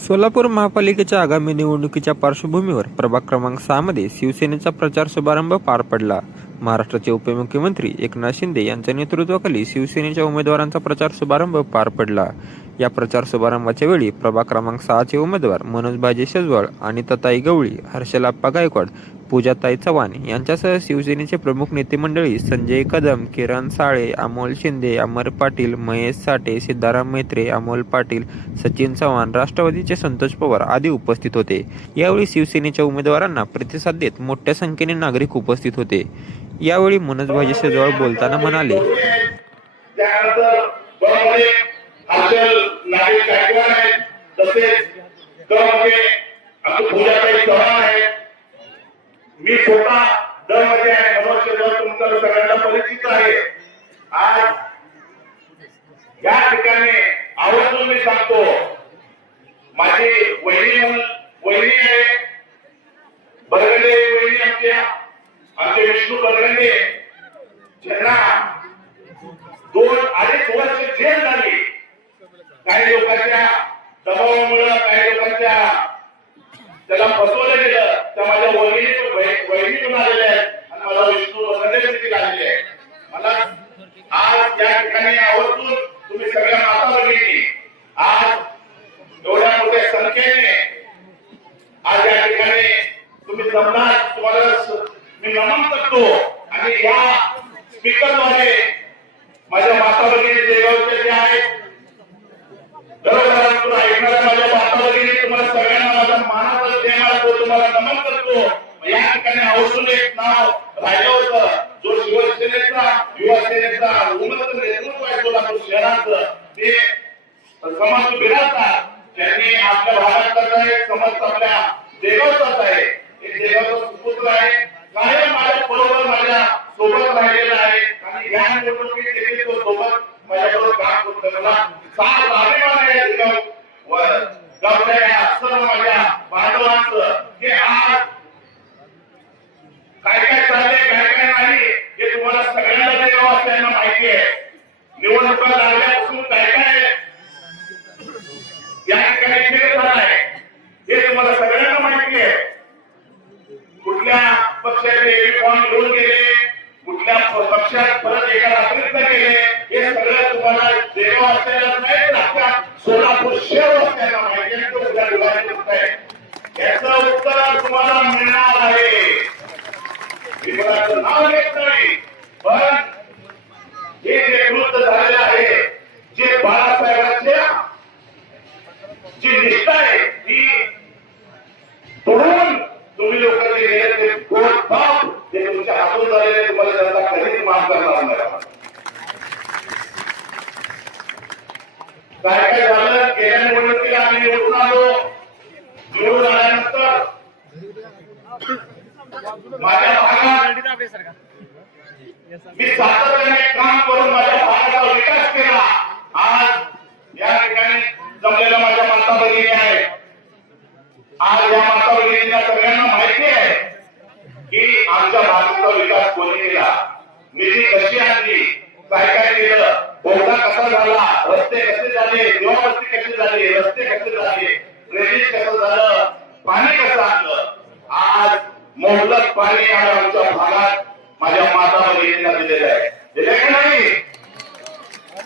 सोलापूर महापालिकेच्या आगामी निवडणुकीच्या पार्श्वभूमीवर प्रभाग क्रमांक 6 मध्ये शिवसेनेचा प्रचार शुभारंभ पार पडला. महाराष्ट्राचे उपमुख्यमंत्री एकनाथ शिंदे यांच्या नेतृत्वाखाली शिवसेनेच्या उमेदवारांचा प्रचार शुभारंभ पार पडला. या प्रचार शुभारंभाच्या वेळी प्रभाग क्रमांक 6 चे उमेदवार मनोज भाजे शेजवळ, अनिताताई गवळी, हर्षलाप्पा गायकवाड, पूजाताई चव्हाण यांच्यासह शिवसेनेचे प्रमुख नेते मंडळी संजय कदम, किरण साळे, अमोल शिंदे, अमर पाटील, महेश साठे, सिद्धाराम म्हेत्रे, अमोल पाटील, सचिन चव्हाण, राष्ट्रवादीचे संतोष पवार आदी उपस्थित होते. यावेळी शिवसेनेच्या उमेदवारांना प्रतिसाद देत मोठ्या संख्येने नागरिक उपस्थित होते. यावेळी मनोज भाजे शेजवळ बोलताना म्हणाले, मी स्वतः दरमध्ये आहे. मनोज तुमचं सगळ्यांना परिचित आहे. आज या ठिकाणी आवर्जून मी सांगतो, माझी वहिनी आहे बरगडे वहिनी, आमचे विष्णू बरगडे, ज्यांना 2-2.5 वर्ष जेल झाली. काही लोकांच्या दबावामुळे, काही लोकांच्या त्याला फसवलं गेलं. त्या माझ्या वहिनीतून आलेल्या आहेत आणि मला विष्णू बरगडे देखील आलेले आहे. मला आज या ठिकाणी आवर्जून तुम्ही सगळ्या माता भगिनी आज एवढ्या मोठ्या संख्येने आज या ठिकाणी तुम्ही जमणार, तुम्हाला मी नमन करतो. आणि या स्पीकरद्वारे माझ्या माता भगिनी देगावच्या ज्या आहेत, घरोघरातून ऐकणाऱ्या माझ्या माता भगिनी, तुम्हाला सगळ्यांना माझा मानाचा देणार, तुम्हाला नमन करतो. या ठिकाणी आवर्जून एक नाव राहिलं होतं, जो शिवसेनेचा युवा सेनेचा उन्नत नेतृत्व आहे सोलापूर शहराचं, ते समाज बिराजदार, त्यांनी आपल्या भागातला एक समाज आपल्या देगावचाच आहे. एक देगावचा सुपुत्र आहे, कायम माझ्या बरोबर माझ्या सोबत राहिलेला आहे आणि या निवडणुकीत देखील तो सोबत माझ्याबरोबर काम करतो. मला साथ अभिमान आहे गावच्या सर्व माझ्या बांधवांचं, की आज काय काय चाललंय, काय काय नाही, हे तुम्हाला सगळ्यांना देगावासियांना माहिती आहे. निवडणुका लागल्यापासून काय काय या ठिकाणी केलं झालं आहे हे तुम्हाला सगळ्यांना माहिती आहे. कुठल्या पक्षाचे फॉर्म घेऊन गेले, कुठल्या पक्षात परत एका रात्रीत गेले, हे सगळं तुम्हाला देगावासियांना नाही, आपल्या सोलापूर शहरवासियांना माहिती आहे. तो उद्या विभाजित आहे, याचं उत्तर तुम्हाला मिळणार आहे. विभागाचं नाव घेत नाही, पण हे जे कृत्य झालेलं आहे, जे बाळासाहेबांच्या जी निष्ठा आहे ती तोडून तुम्ही लोकांनी गेले ते गोड पाप जे तुमच्या हातून झालेले, तुम्हाला त्यांना कधीच माफ करणार नाही. काय काय झालं, गेल्या निवडणुकीला आम्ही निवडून आलो. निवडून आल्यानंतर माझ्या भागात मी सातत्याने काम करून माझ्या भागाचा विकास केला. आज या ठिकाणी जमलेल्या माझ्या माता भगिनी आहेत. आज या माता भगिनींना सगळ्यांना माहिती आहे की आमच्या भागाचा विकास कोणी केला, निधी कशी आणली, काय काय केलं, बोगदा कसा झाला, रस्ते कसे झाले, देवावस्ती कशी झाली, रस्ते कसे झाले, ड्रेनेज कसं झालं, पाणी कसं आणलं. आज मोबदल्यात पाणी आमच्या भागात माझ्या माता भगिनींना दिलेलं आहे. दिले की नाही?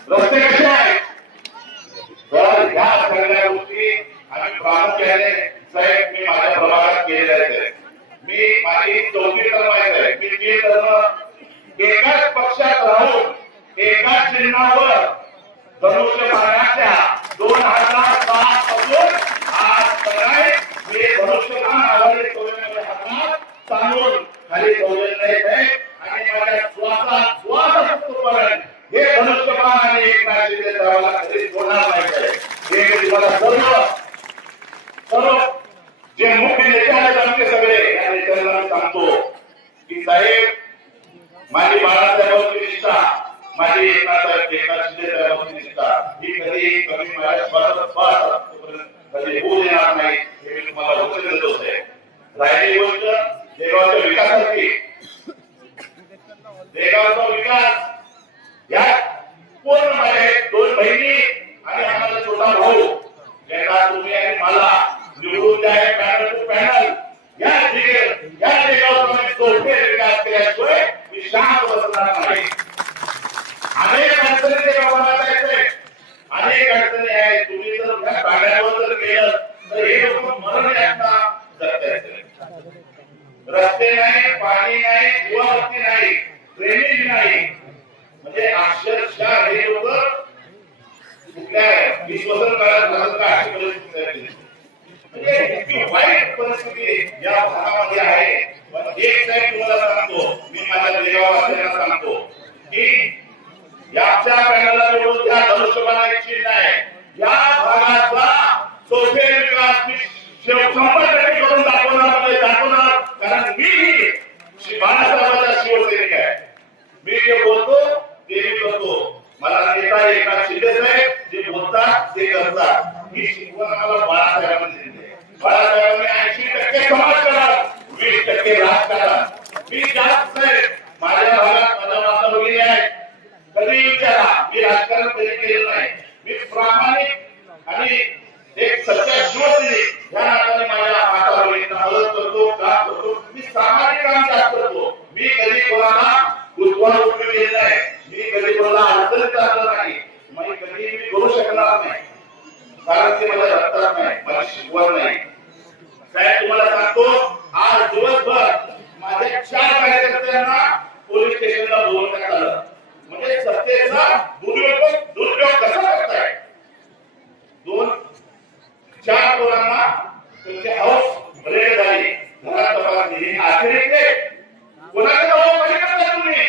रस्ते कसे आहेत? तर ह्या सगळ्या गोष्टी आम्ही प्रामुख्याने साहेब मी माझ्या प्रभागात केलेल्या आहेत. मी माझी 4थी टर्म आहे. मी 3 टर्म एकाच पक्षात राहून एकाच चिन्हावर धनुष्य बाणाच्या 2007 पासून आज सगळे मी धनुष्यबाण आघाडी ठेवण्याच्या हातात तांदूळ खाली ठेवलेले आहे आणि माझ्या श्वास असतोपर्यंत हे धनुष्यबाण आणि एकनाथ शिंदे साहेबांना कधीच सोडणार नाही. हे तुम्हाला सर्व जे मुख्य नेते आहेत आमचे सगळे, या नेत्यांना सांगतो की साहेब, माझी बाळासाहेबांची निष्ठा, माझी एकनाथ शिंदे साहेबांची निष्ठा ही कधी कमी माझ्या श्वासात कधी होऊ देणार नाही, हे मी तुम्हाला वचन देतो साहेब. राहिली गोष्ट देगावच्या विकासाची, देगावचा विकास या पूर्ण माझ्या 2 बहिणी आणि आम्हाला छोटा भाऊ, यांना तुम्ही मला निवडून द्या. पॅनल टू पॅनल या ठिकाणी सोपे विकास केल्याशिवाय मी शांत बसणार नाही. अनेक अडचणी ते गावाला येते, अनेक अडचणी आहेत. तुम्ही जर त्या पाण्यावर जर गेलं तर हे लोक मरण यातना जगतायत. रस्ते नाही, पाणी नाही, दिवाबत्ती नाही, ड्रेनेज नाही, म्हणजे अक्षरशः हे लोक कुठल्या 20 वर्ष काळात अशी परिस्थिती आहे. म्हणजे इतकी वाईट परिस्थिती या भागामध्ये आहे. पण एक साईड तुम्हाला सांगतो, मी माझ्या देवावासियांना सांगतो की याच्या पॅनलला निवडून द्या. धनुष्यबाण एक चिन्ह आहे. या भागाचा सोपे विकास मी 100% करून दाखवणार. कारण मी बाळासाहेबांचा शिवसैनिक आहे. मी जे बोलतो ते मी करतो. मला नेता एकनाथ शिंदे साहेब जे बोलतात ते करतात. ही शिकवण मला बाळासाहेबांनी दिली आहे. बाळासाहेबांनी 80% समाजकारण, 20% राजकारण. मी जास्त आहे. माझ्या भागात माझ्या माता भगिनी आहेत. कधी विचारा, मी राजकारण कधी केलं नाही. मी प्रामाणिक आणि एक सच्चा शिवसैनिक या नात्याने माझ्या माता भगिनींना मदत करतो, काम करतो. मी सामाजिक काम जास्त करतो. मी कधी कोणाला उद्वान उपयोग केले नाही. मी कधी कोणाला अडचणीत आणलं नाही. मी कधी मी करू शकणार नाही, कारण ते माझ्या रक्तात नाही, मला शिकवण नाही. साहेब तुम्हाला सांगतो, आज दिवसभर माझ्या 4 कार्यकर्त्यांना पोलीस स्टेशनला बोलवण्यात आलं. म्हणजे सत्तेचा दुरुपयोग कसा करताय. 4 पोरांना त्यांचे हाऊस ब्रेक झाली, घरात तपासली. आखरी ते कोणाच्या जबाबदारी करताय तुम्ही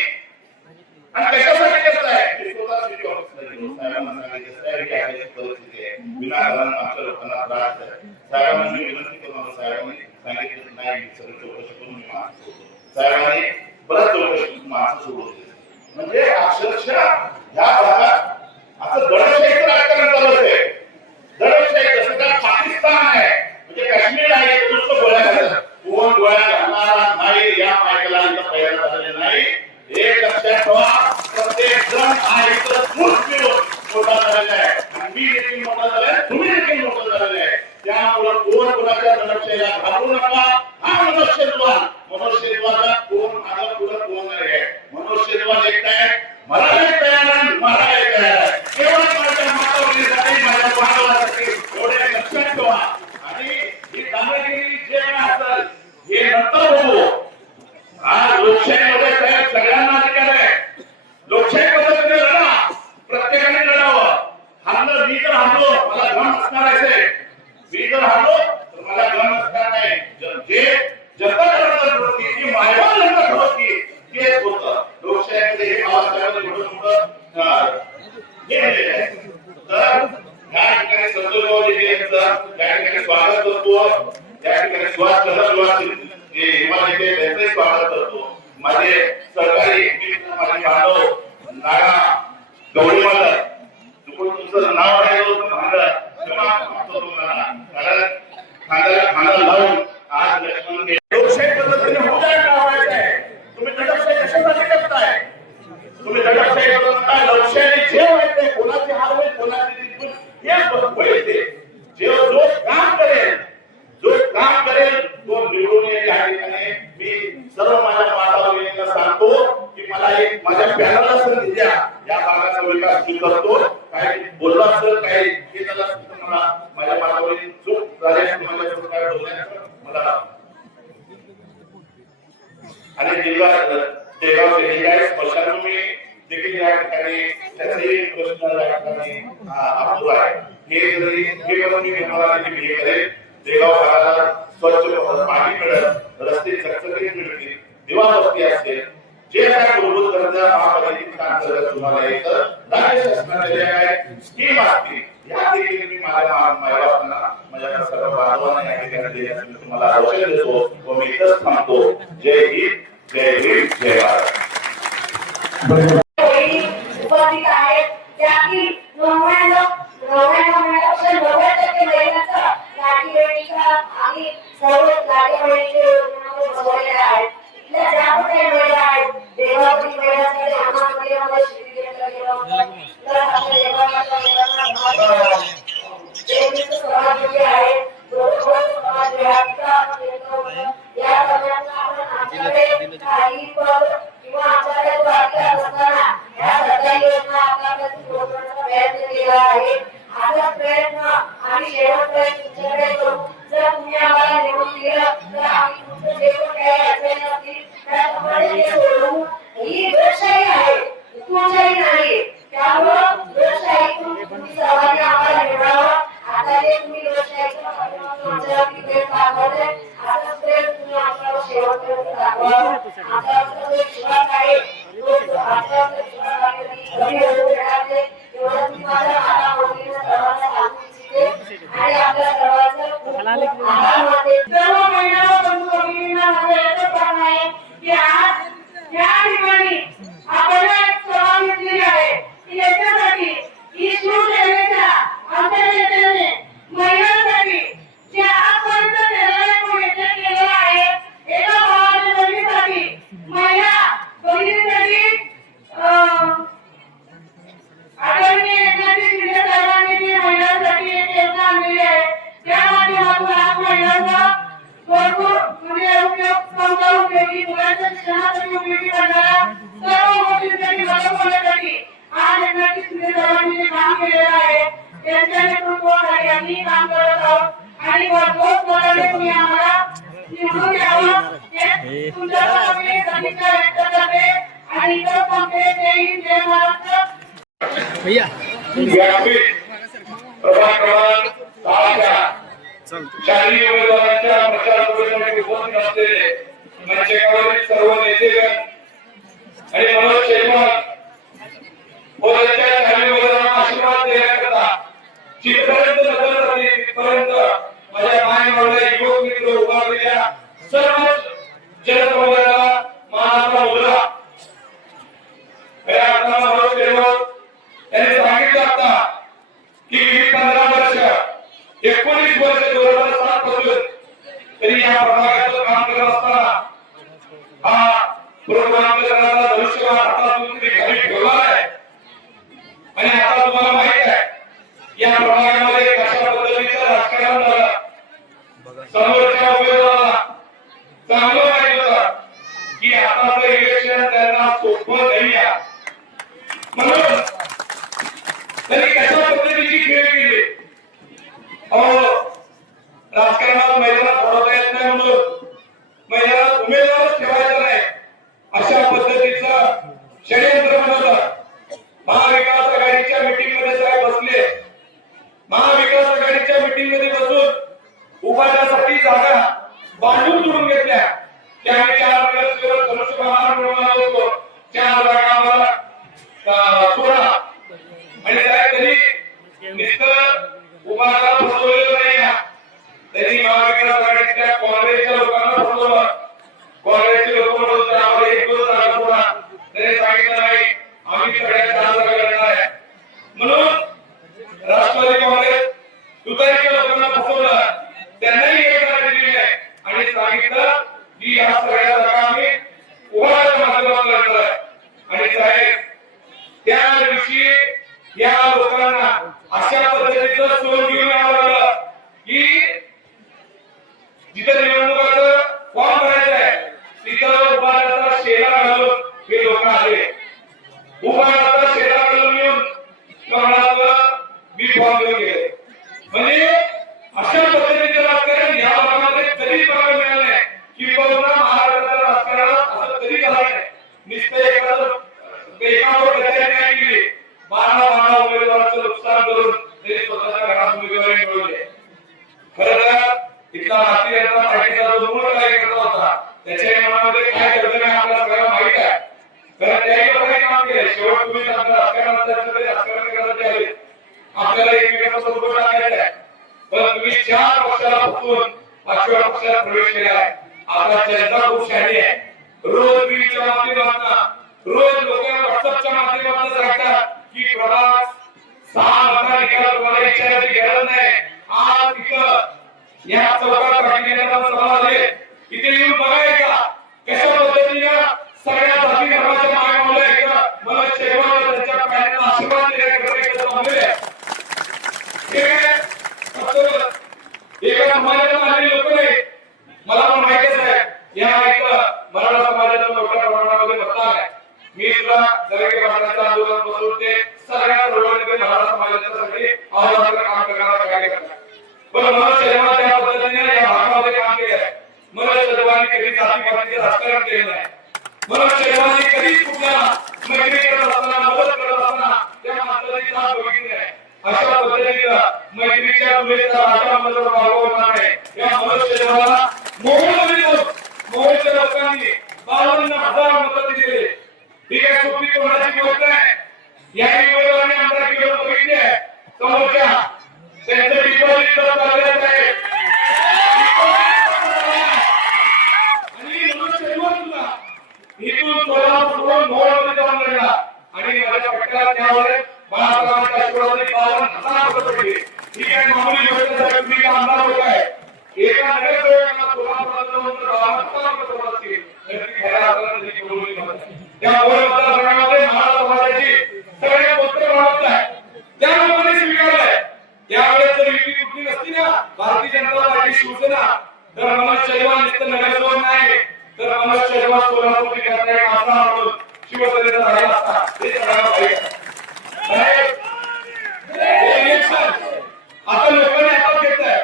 आणि कशासाठी करताय. ते स्वतः सिटी ऑफिसला गेलो. साहेबांना सांगितलं, साहेब ही अशी परिस्थिती आहे, विनाकारण आमच्या लोकांना त्रास आहे. साहेबांना मी विनंती करून साहेबांनी सांगितलं नाही, सगळी चौकशी करून मी माणसं सोडतो. साहेबांनी परत चौकशी माणसं सोडवली. म्हणजे अक्षरशः या भागात असं दडपशाहीचं राजकारण चालू आहे. दडपशाही जसं काय पाकिस्तान आहे, म्हणजे काश्मीर आहे, नुसतं गोळ्या घालतात. कोण गोळ्या घालणारा नाही या मायकाला इथं पहिला झालेलं नाही. एक लक्षात ठेवा, प्रत्येक जण हा इथं खूप मोठा झालेला आहे. आणि मी देखील मोठा झालाय, तुम्ही देखील मोठा झालेला आहे. त्यामुळे कोण कोणाच्या दडपशाहीला घाबरू नका. हा मनुष्यत्वाचा कोण आलं पुढं कोण नाही. मनुष्यत्वाद एकटा आहे, मला एक तयार आहे, मला एक तयार आहे. केवळ माझ्या मातावरीसाठी, माझ्या बाळासाठी एवढे लक्षात ठेवा. आणि ही दादागिरी जे असेल हे नंतर बघू. आज लोकशाहीमध्ये साहेब सगळ्यांना अधिकार आहे. लोकशाही पद्धतीने लढा, प्रत्येकाने लढावं. हारलं मी जर हारलो मला गम असणार आहे. मी जर हारलो तर मला गम असणार नाही. जे जनता करणार होती, ती मायवा लढत होती, तेच होतं. लोकशाहीमध्ये हे बाबासाहेबांनी मोठं तर या ठिकाणी संतोषबाबू यांचं त्या ठिकाणी स्वागत करतो. त्या ठिकाणी जे हिमालय त्यांचे स्वागत करतो. माझे सहकारी मित्र, माझे बांधव नागा गवळी मला तुमचं नाव आहे खांदा लावून आज लक्ष्मण लोकशाही पद्धतीने होऊ द्या. व्हायचं आहे. तुम्ही दडपशाही कशासाठी करताय. तुम्ही दडपशाही करू नका. लोकशाही जे व्हायचंय, कोणाची हार होईल, कोणाची जिंकून हेच होईल. ते जो काम करेल तो निवडून येईल. या ठिकाणी मी सर्व माझ्या माता भगिनींना सांगतो की मला एक माझ्या पॅनलला संधी द्या. या भागाचा विकास मी करतो. काही बोललो असेल, काही केलं असेल, मला माझ्या माता भगिनी चूक झाली काय बोलण्याचं मला. आणि जिल्हा देगाव स्मशानभूमी देखील या ठिकाणी त्याचाही प्रश्न या ठिकाणी अपूर्ण आहे. हे जरी हे पण मी हे करेल. देगाव भागाला स्वच्छ पाणी मिळेल, रस्ते चकचकीत मिळतील, दिवाबत्ती असेल, जे काय मूलभूत गरजा महापालिकेच्या अंतर्गत तुम्हाला येतं, राज्य शासनाच्या काय स्कीम असतील, या देखील मी माझ्या मायबापांना, माझ्या सर्व बांधवांना या ठिकाणी देण्यास मी तुम्हाला आश्वासन देतो व मी इथंच थांबतो. जय हिंद, जय भीम, जय भारत. उपस्थित आहेत त्यातील 99% महिलांचा लाठी बहिणीचा आम्ही सर्व लाठी बहिणीच्या योजनांवर बसवलेल्या आहेत. इथल्या ज्या काही महिला आहेत, देवापुरी महिलांसाठी अंगणवाडीमध्ये शिबिर घेतलं गेलं होतं. तर आपल्या देवाच्या महिलांना समाजयोगी आहेत. शेवटपर्यंत तुमच्याकडे करू. जर तुम्ही आम्हाला निवडून दिलं तर आम्ही तुमचं जे पण काही अडचणी असतील त्याप्रमाणे ते सोडवू. ही लोकशाही आहे, हुकुमशाही नाही. त्यामुळं लोकशाहीतून तुम्ही सर्वांनी आम्हाला निवडावं. आता जे तुम्ही लोकशाहीच्या माध्यमातून आमच्यावरती प्रेम दाखवताय, असंच प्रेम तुम्ही आमच्यावर शेवटपर्यंत दाखवावं. आमच्यावरचा जो विश्वास आहे तो आमच्यावरचा विश्वास आहे कधी होऊ देणार नाही. एवढं तुम्ही माझ्या हातामध्ये सर्वांना सांगू इच्छिते आणि आपल्या सर्वांचं खूप खूप आभार मानते. सर्व महिला बंधू भगिनींना माझं एकच काम आहे की आज या ठिकाणी आपण एक सभा घेतलेली आहे की याच्यासाठी की शिवसेनेच्या आमच्या नेत्याने महिलांसाठी जे आजपर्यंत केलेलं केलेलं आहे एका भावाच्या बहिणीसाठी महिला बहिणीसाठी आदरणीय एकनाथ शिंदे साहेबांनी जी महिलांसाठी एक योजना आणलेली आहे त्या माध्यमातून आज महिलांना भरपूर म्हणजे उपयोगी मुलांच्या शिक्षणासाठी उपयोगी पडणाऱ्या सर्व गोष्टींसाठी मदत होण्यासाठी आज एकनाथ शिंदे साहेबांनी जे काम केलेलं आहे त्यांच्या नेतृत्वाखाली आम्ही काम करत आहोत आणि भरघोस मताने तुम्ही आम्हाला निवडून द्यावं हे तुमच्याकडे मी सदिच्छा व्यक्त करते आणि इतर सांगते जय हिंद जय महाराष्ट्र. प्रभाग क्रमांक 6 शालेय उमेदवारांच्या प्रचार प्रसारासाठी उपस्थित असलेले मंचकावरील सर्व नेतेगण आणि मनोज शेखर पोरांच्या शालेय उमेदवारांना आशीर्वाद देण्याकरता जिथपर्यंत नजर जाते तिथपर्यंत माझ्या मायमावळ्या युवक मित्र उभारलेल्या सर्वच जनसमुदायाला मानाचा मुद्रा मनोज शेखर यांनी सांगितलं आता की 15 वर्ष 19 वर्ष 2007 पासून तरी या प्रभागाचं काम करत असताना हा प्रोग्राम करणारा धनुष्यबाण हातातून तुम्ही खाली ठेवला आहे आणि आता तुम्हाला माहित आहे या प्रभागामध्ये कशा पद्धतीचं राजकारण झालं. समोरच्या उमेदवाराला चांगलं माहित होतं की आताचं इलेक्शन त्यांना सोपं नाही आहे म्हणून त्यांनी कशा पद्धतीची खेळ केली. राजकारणात महिलांना सोडवता येत नाही म्हणून महिलांना उमेदवारच ठेवायचा नाही अशा पद्धतीचं षडयंत्र बनवलं. महाविकास आघाडीच्या मीटिंग मध्ये सगळे बसले. महाविकास आघाडीच्या मीटिंग मध्ये बसून उभारण्यासाठी जागा बांधून सोडून घेतल्या. त्यावेळी 4 दिवस धनुष्यबाण मिळवून आलो होतो. 4 जागा आम्हाला सोडा आणि तरी नुसतं उभारला फसवलेलं नाही. त्यांनी महाविकास आघाडीच्या काँग्रेसच्या लोकांना फसवलं. काँग्रेसचे लोक म्हणून आम्हाला 1-2 जागा सोडा. त्यांनी सांगितलं नाही आम्ही सगळ्या 4 जागा लढणार आहे म्हणून राष्ट्रवादी काँग्रेस तुतारीच्या लोकांना फसवलं. त्यांनाही 1 जागा दिली आहे आणि सांगितलं की या सगळ्या जागा आम्ही उभारच्या माध्यमातून लढणार आहे. आणि साहेब त्या दिवशी या लोकांना अशा पद्धतीचं सोड घेऊन यावं लागलं की जिथं निवडणुकाचं फॉर्म भरायचं आहे तिथं उभारण्याचा शेला घालून हे लोक आले. उभारण्याचा शेला घालून येऊन कोणाचं बी फॉर्म घेऊन गेले. म्हणजे अशा पद्धतीचं राजकारण या भागामध्ये कधी बघायला मिळालं नाही की बहुधा महाराष्ट्राच्या राजकारणात असं कधी झालं नाही. नुसतं एकावर गद्दारी नाही केली. 12 उमेदवारांचं नुकसान करून ते स्वतःच्या घरात उमेदवारी मिळवले. खरं तर इथला भारतीय जनता पार्टीचा जो मूळ कार्यकर्ता होता त्याच्या मनामध्ये काय चर्चा आहे आपल्याला सगळ्यांना माहित आहे. कारण त्याही लोकांनी काम केलं. शेवट तुम्ही आपल्या राजकारणात राजकारण करण्यासाठी आले. आपल्याला एकमेकांचा सोबत टाकायचा आहे पण तुम्ही 4 पक्षाला फसवून 5व्या पक्षात प्रवेश केला आहे. आता जनता खूप शहाणी आहे. रोज टीव्हीच्या माध्यमातून रोज लोक व्हॉट्सअपच्या माध्यमातून सांगतात की प्रभाग 6 मतांनी केला तुम्हाला विचारायची गरज नाही. आज तिथं या चौकात पाठीमागे सभा झाली. इथे येऊन बघायचा कशा पद्धतीने सगळ्या जाती धर्माच्या मागण्या मला शेवट त्यांच्या पॅनलला आशीर्वाद देण्याकरता थांबले. एका समाजातून आलेले लोक नाही. मला पण माहितीच आहे या मराठा समाजाचा मोठ्या प्रमाणामध्ये मतदान आहे. मी सुद्धा जरगे भाषणाचं आंदोलन बसवून ते सगळ्या रोडमध्ये मराठा समाजाच्यासाठी अहोरात्र काम करणारा कार्यकर्ता केलं नाही. म्हणून शैवानी कधीच कुठल्या मैत्री करत असताना मदत करत असताना त्या माणसाची साथ बघितली नाही. अशा पद्धतीनं मैत्रीच्या तुलनेचा राजामध्ये वागवणार नाही. या मनुष्य शैवाला मोहोळच्या लोकांनी 52,000 मतं दिले. ही काय सोपी कोणाची गोष्ट आहे? या उमेदवारांनी आमदारकी घेऊन बघितली आहे. समोरच्या त्यांचं डिपॉझिट चाललेलं आहे आणि मनुष्य शैवाला इथून सोलापूरहून मोहोळमध्ये जाऊन लढला आणि माझ्या पट्ट्याला त्यावेळेस बाळासाहेबांच्या आशीर्वादाने 52,000 मतं पडली. ही काय मामूली गोष्ट नाही. तुम्ही आमदार लोक आहे. एका नगरसेवकाला सोलापुरात जाऊन 52,000 मतं पडतील तर ती खऱ्या अर्थाने त्याची बोलणी नव्हती. त्या मोहोळ मतदारसंघामध्ये महाराज समाजाची सगळ्यात मोठं प्रभाव आहे. त्या लोकांनी स्वीकारलंय. त्यावेळेस जर युती तुटली नसती ना भारतीय जनता पार्टी शिवसेना तर मनोज शैवाल नुसतं नगरसेवक नाही तर मनोज शैवाल सोलापूर जिल्ह्यातला एक आमदार म्हणून शिवसेनेचा राहिला असता. हे सगळ्यांना माहिती आहे. आता लोकांनी हातात घेतलंय.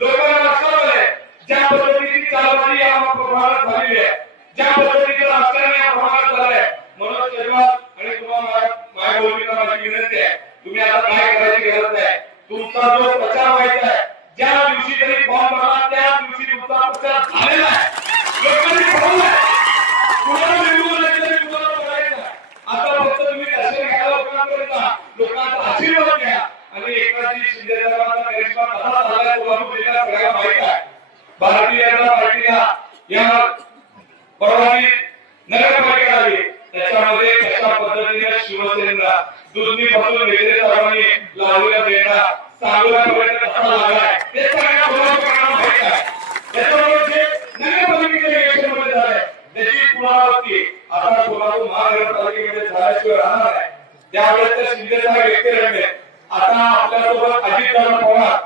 लोकांना लक्षात आलंय ज्या पद्धतीची चालवाली या प्रमाणात झालेली आहे, ज्या पद्धतीचं राजकारण या प्रमाणात झालंय. मनोज शैवाल आणि तुम्हाला माझ्या भूमिका माझी विनंती आहे, तुम्ही आता काय करायची गरज नाही. तुमचा जो प्रचार व्हायचा आहे ज्या दिवशी तरी फॉर्म भरला त्या दिवशी तुमचा प्रचार झालेला आहे. लोकांनी ठरवलंय कुणाला निवडून तरी कुणाला बघायचं. आता फक्त तुम्ही दर्शन घ्या लोकांपर्यंत, लोकांचा आशीर्वाद घ्या आणि एकनाथजी शिंदे साहेबांचा करिश्मा कसा झालाय सोलापूर जिल्ह्यात सगळ्यांना माहित आहे. भारतीय जनता पार्टीला या परवानी नगरपालिका आली त्याच्यामध्ये कशा पद्धतीने शिवसेनेला दुधनीपासून वेगळे सर्वांनी लावलेला झेंडा सांगोल्यापर्यंत कसा लागलाय ते सगळ्यांना सोलापूरकरांना माहित आहे. त्याच्यामुळे जे नगरपालिकेच्या इलेक्शनमध्ये झालंय त्याची पुनरावृत्ती आता सोलापूर महानगरपालिकेमध्ये झाल्याशिवाय राहणार आहे. त्यावेळेस तर शिंदे साहेब एकटे रडले. आता आपल्यासोबत अजितदादा पवार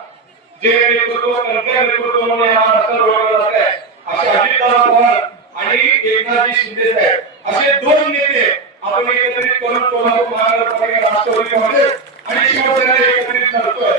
जे नेतृत्व कणखर नेतृत्व म्हणून या महाराष्ट्रात ओळखलं जात आहे असे अजितदादा पवार आणि एकनाथजी शिंदे साहेब असे दोन नेते आपण एकत्रित करून सोलापूर महानगरपालिका राष्ट्रवादीमध्ये आणि शिवसेना एकत्रित करतोय.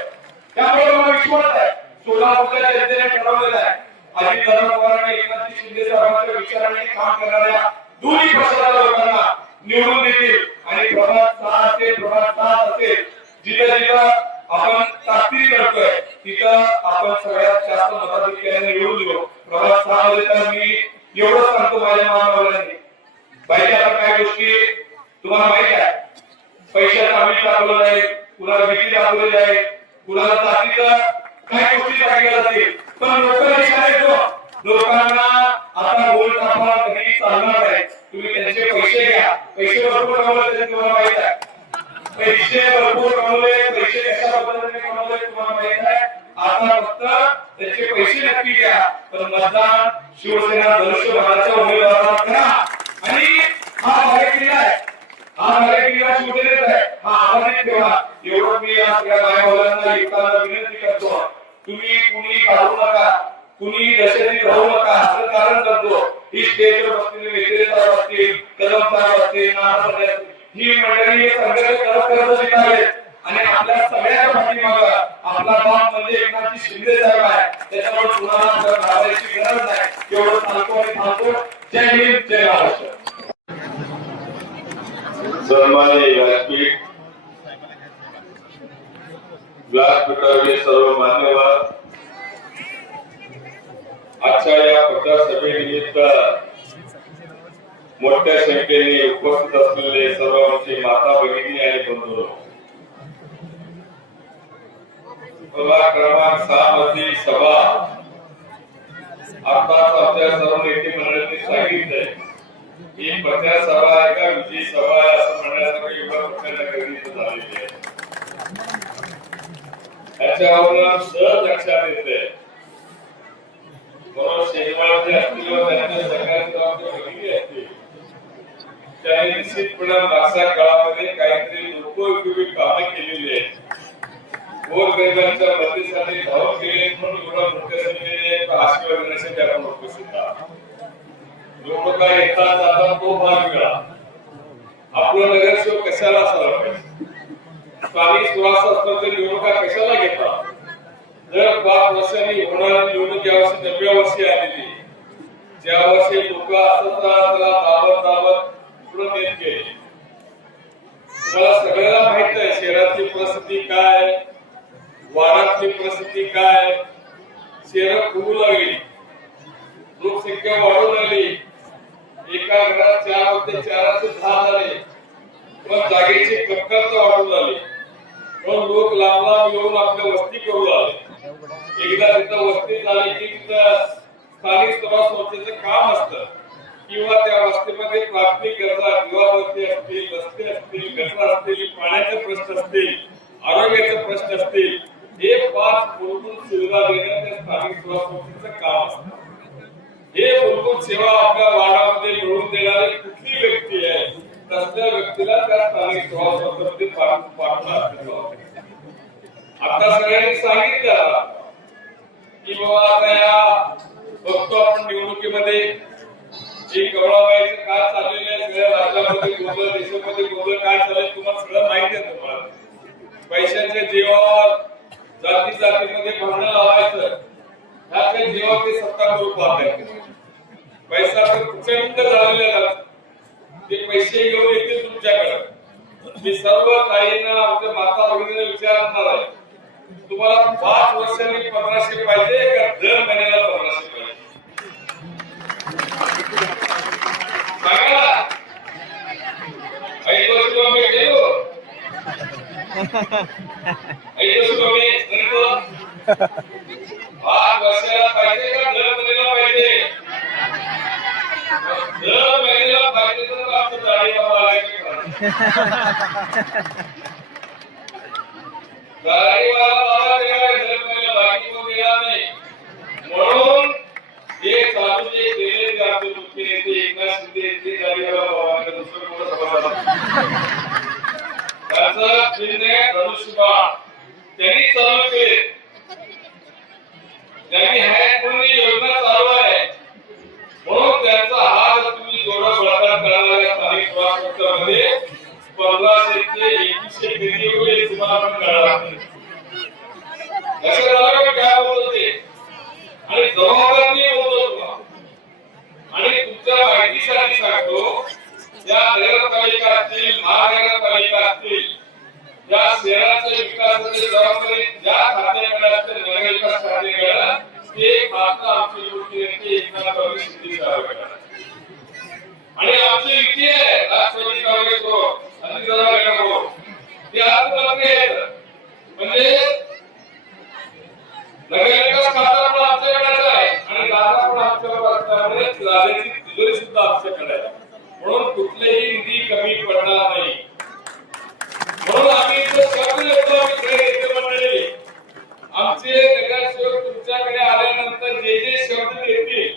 त्यामुळे मला विश्वास आहे सोलापूरच्या जनतेने ठरवलेलं आहे अजितदादा पवार आणि एकनाथजी शिंदे साहेबांच्या विचाराने काम करणाऱ्या दोन्ही पक्षाच्या लोकांना निवडून देतील आणि प्रभाग 6 असेल प्रभाग 7 असेल जिथं जिथं आपण ताकदी करतोय तिथं आपण सगळ्यात जास्त मताधिक्याने निवडून देऊ. प्रभाग 6 मध्ये तर मी एवढं सांगतो माझ्या महानगरांनी पाहिजे आता काय गोष्टी तुम्हाला माहित आहे. पैशाचा आम्ही दाखवलं जाईल, कुणाला भीती दाखवली जाईल, कुणाला जातीचं काय गोष्टी दाखवल्या जातील. पण लोकांना इशारा येतो लोकांना आता गोल तापा कधी चालणार आहे. तुम्ही त्यांचे पैसे घ्या. पैसे भरपूर कमवले ते तुम्हाला माहित आहे. पैसे भरपूर कमवले, पैसे कशा पद्धतीने कमवले तुम्हाला माहित आहे. आता फक्त त्याचे पैसे नक्की घ्या पण मतदान शिवसेना धनुष्यबाणाच्या उमेदवारांना करा. आणि हा भाग्यकिल्ला आहे, हा भाग्यकिल्ला शिवसेनेचा आहे, हा आवाज ठेवा. एवढं मी या सगळ्या बायभावांना एकताना विनंती करतो. तुम्ही कुणी काढू नका, कुणी दशेत राहू नका असं कारण करतो. ही स्टेजवर बसलेले नेते साहेब असतील, कदम साहेब असतील, नाना साहेब असतील, ही मंडळी हे संघर्ष करत आहेत आणि आपल्या सगळ्यांच्या पाठीमागे आपला बाप म्हणजे एकनाथजी शिंदे साहेब आहे. त्याच्यामुळे कुणाला घालायची गरज नाही. एवढं सांगतो आणि थांबतो. जय हिंद, जय महाराष्ट्र. सन्माननीय व्यासपीठ, व्यासपीठावरील सर्व मान्यवर, आजच्या या पत्रकार सभेनिमित्त मोठ्या संख्येने उपस्थित असलेले सर्व आमचे माता भगिनी आणि बंधू, प्रभाग क्रमांक 6 मधील सभा आताच आपल्या सर्व नेते मंडळींनी सांगितलंय ही प्रचार सभा एका विजयी सभा आहे असं म्हणण्यासाठी एवढं प्रचंड गरजेचं झालेली आहे. याच्यावरून सहज लक्षात येते म्हणून शेतमाळाचे असतील व त्यांच्या सरकारची बघितली असतील त्यांनी निश्चितपणे मागच्या काळामध्ये काहीतरी लोकोपयोगी कामे केलेली आहेत. गोरगरिबांच्या मदतीसाठी धावून केले म्हणून एवढा मोठ्या संख्येने आशीर्वाद देण्यासाठी आपण उपस्थित आहोत. लोक काय येतात जातात तो भाग वेगळा. आपलं नगरसेवक कशाला असायला पाहिजे, स्थानिक सुवास असतो तर निवडणुका कशाला घेतात. जर 5 वर्षांनी होणारी निवडणूक यावर्षी 9व्या वर्षी आलेली ज्या वर्षी लोक दाबत पुढे नेत गेले. तुम्हाला सगळ्याला माहित आहे शहरातली परिस्थिती काय, वाड्यातली परिस्थिती काय. शहरं फुगू लागली, लोकसंख्या वाढू लागली. एका घरात 4 होते, 4चे 10 झाले. पण जागेची कमतरता वाढू लागली. म्हणून लोक लांब लांब येऊन आपल्या वस्ती करू लागले. एकदा तिथं वस्ती झाली की तिथं स्थानिक स्वराज्य संस्थेचं काम असतं किंवा त्या वस्तीमध्ये प्राथमिक गरजा, दिवाबत्ती असतील, रस्ते असतील, गटर असतील, पाण्याचे प्रश्न असतील, आरोग्याचे प्रश्न असतील, हे 5 मूलभूत सुविधा देणं त्या स्थानिक स्वराज्य संस्थेचं काम असतं. हे मूलभूत सेवा आपल्या वार्डामध्ये मिळवून देणारी कुठली व्यक्ती आहे तसल्या व्यक्तीला त्या स्थानिक स्वराज्य संस्थेमध्ये पाठवणार. आता सगळ्यांनी सांगितलं की बाबा आता या बघतो आपण निवडणुकीमध्ये जे कवळाबाईचं काय चाललेलं आहे, सगळ्या राज्यामध्ये गोंधळ, देशामध्ये गोंधळ काय चाललंय तुम्हाला सगळं माहिती आहे. तुम्हाला पैशाच्या जीवावर जाती जातीमध्ये भांडण लावायचं, ह्याच्या जीवावर ते सत्ता करू पाहत. पैसा तर प्रचंड झालेला, ते पैसे घेऊन येतील तुमच्याकडे. मी सर्व ताईंना आमच्या माता भगिनीला विचारणार आहे, तुम्हाला 5 वर्षांनी 1500 पाहिजे का दर महिन्याला 1500 पाहिजे? सांगा. 5 वर्ष आम्ही गेलो, 5 वर्ष आम्ही करतो. 5 वर्षाला पाहिजे का दर महिन्याला पाहिजे? दर महिन्याला पाहिजे तर आमचं दाढी बाबा म्हणून हे चालू जे केले ते आपले मुख्य नेते एकनाथ शिंदे ते दाढीवाला बाबा दुसरं मोठं सभासद त्याचं निर्णय धनुष्यबाण त्यांनी चालू केले. त्यांनी हॅकपूर्णी योजना चालू आहे म्हणून त्यांचा हात तुम्ही जोरात बळकट करणाऱ्या स्थानिक स्वराज्य संस्थांमध्ये 1500 ते 2100 फेरी तुम्हाला पण कळणार. लक्षात काय बोलतो ते आणि जबाबदारी बोलतो तुम्हाला. आणि तुमच्या माहितीसाठी सांगतो, या नगरपालिका असतील, महानगरपालिका असतील, या शहराच्या विकासाची जबाबदारी ज्या खात्याकडे असते नगरविकास खात्याकडे ते खातं आमचे मुख्य नेते एकनाथ शिंदे साहेबांकडे. आणि आमची युती आहे राष्ट्रवादी काँग्रेस ते आत्महत्या आहेत. म्हणजे नगरविकास खाता पण आमच्याकडे आहे आणि दादा पण आमच्याकडे असल्यामुळे राज्याची तिजोरी सुद्धा आमच्याकडे आहे. म्हणून कुठलेही निधी कमी पडणार नाही. म्हणून आम्ही मंडळी आमचे नगरसेवक तुमच्याकडे आल्यानंतर जे जे शब्द देतील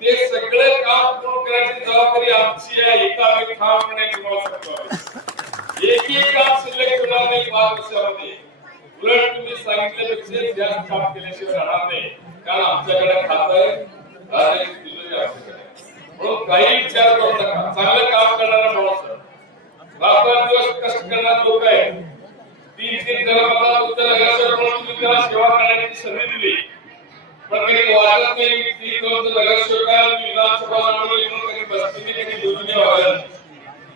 ते सगळे काम पूर्ण करायची जबाबदारी आमची आहे. इथं आम्ही ठामपणे तुम्हाला सांगतो, एकही काम शिल्लक ठेवणार नाही 5 वर्षामध्ये. उलट तुम्ही सांगितल्यापेक्षा जास्त काम केल्याशिवाय राहणार नाही. कारण आमच्याकडे खातं आहे, राज्याची तिजोरी आमच्याकडे. म्हणून काही विचार करू नका. चांगलं काम करणारा माणूस, रात्रंदिवस कष्ट करणारे लोक आहेत. 3-3 मला तुमच्या नगरसेवक म्हणून तुम्ही त्याला सेवा करण्याची संधी दिली. पण कधी वाटत नाही की 3 वर्ष नगरसेवक विधानसभा म्हणून कधी बसतीने कधी योजने व्हाव्या.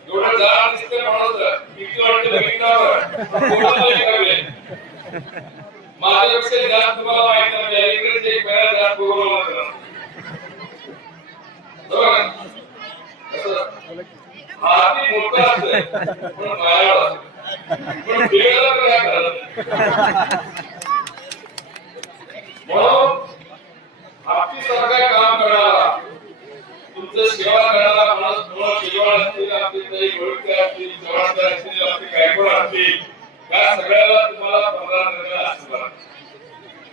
एवढं जाण दिसते माणूस किती वाटते बघितल्यावर माझ्यापेक्षा जास्त तुम्हाला माहिती नाही. इकडेच एक वेळा जास्त बोलवलं हाती मोठा असतंय पण मायाळ असते पण बिघडलं तर काय करत. म्हणून आपली काम करणारा तुमचं सेवा करणारा माणूस तुम्हाला शेजवाळ असतील, आपली काही गोळीचे असतील, जबाबदार असतील, आपले गायकवाड असतील, या सगळ्याला तुम्हाला 15 तारखेला आशीर्वाद.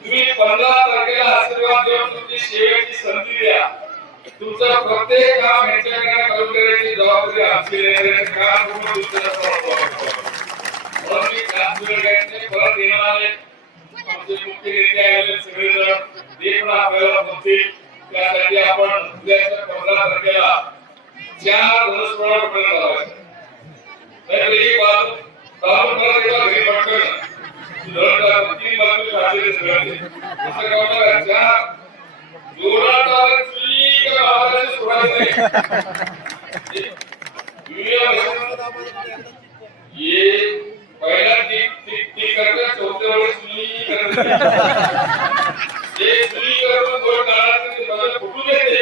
तुम्ही 15 तारखेला आशीर्वाद देऊन तुमची सेवेची संधी द्या. तुमचं प्रत्येक काम यांच्याकडे करून देण्याची जबाबदारी आमची आहे. काम पूर्ण म्हणून मी कामगिरीचे परत येणार आहे. आमचे मुख्य नेते आलेले सगळेजण ते पण आपल्याला बोलतील. त्यासाठी आपण उद्याच्या 15 तारखेला 4 धनुष्यबाण पकडून लावायचं. एक बाजू दाबून घरी पटकन 3 बाजू घातलेले सगळे असं काय जोरात युरिया ये पहिला ती करते चौथ्या वेळेस सुनी करते ते सुनी करून गोल काढायचं ते बदल फुटू देते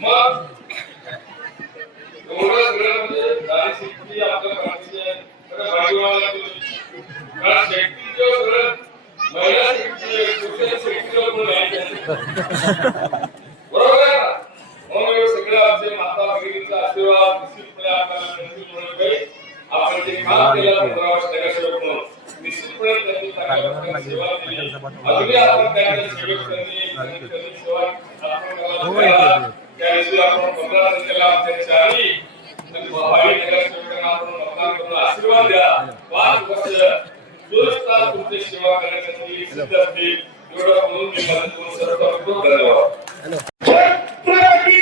मग एवढं सगळं म्हणजे गाडी शिकली आपल्या पाठीचे भाजीवाला कारण शेती जो सगळं महिला शेती बरोबर आहे ना म्हणून सगळं आमचे माता भगिनीचा आशीर्वाद निश्चितपणे आपल्याला आपण जे काम केलं म्हणून निश्चितपणे त्यांनी चांगल्या सेवा केली अजूनही आपण त्यांच्या सेवेत त्यांनी सेवा आपण त्याविषयी आपण 15 तारखेला आमच्या चारही भावी नगरसेवकांना आपण मतदान करून आशीर्वाद द्या 5 वर्ष 24 तास तुमची सेवा करण्यासाठी सिद्ध असतील एवढं म्हणून मी माझं दोन सर्व धन्यवाद छत्रपती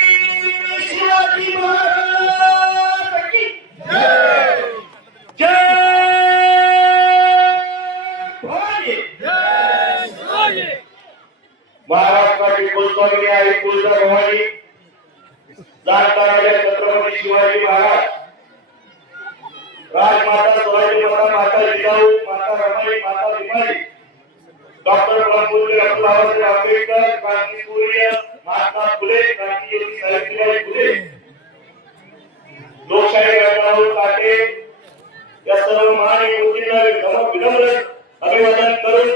शिवाजी महाराज की जय जय भवानी महाराष्ट्राची कुलस्वामिनी आणि कुलभवानी जाणता छत्रपती शिवाजी महाराज राजमाता शिवाजी माता जिजाऊ माता रमाई माता भीमाई डॉक्टर बाबासाहेब आंबेडकर क्रांतिसूर्य महात्मा फुले क्रांतिज्योती सावित्रीबाई फुले लोकशाही राजाभाऊ साठे या सर्व महान युवतींना विनम्र अभिवादन करून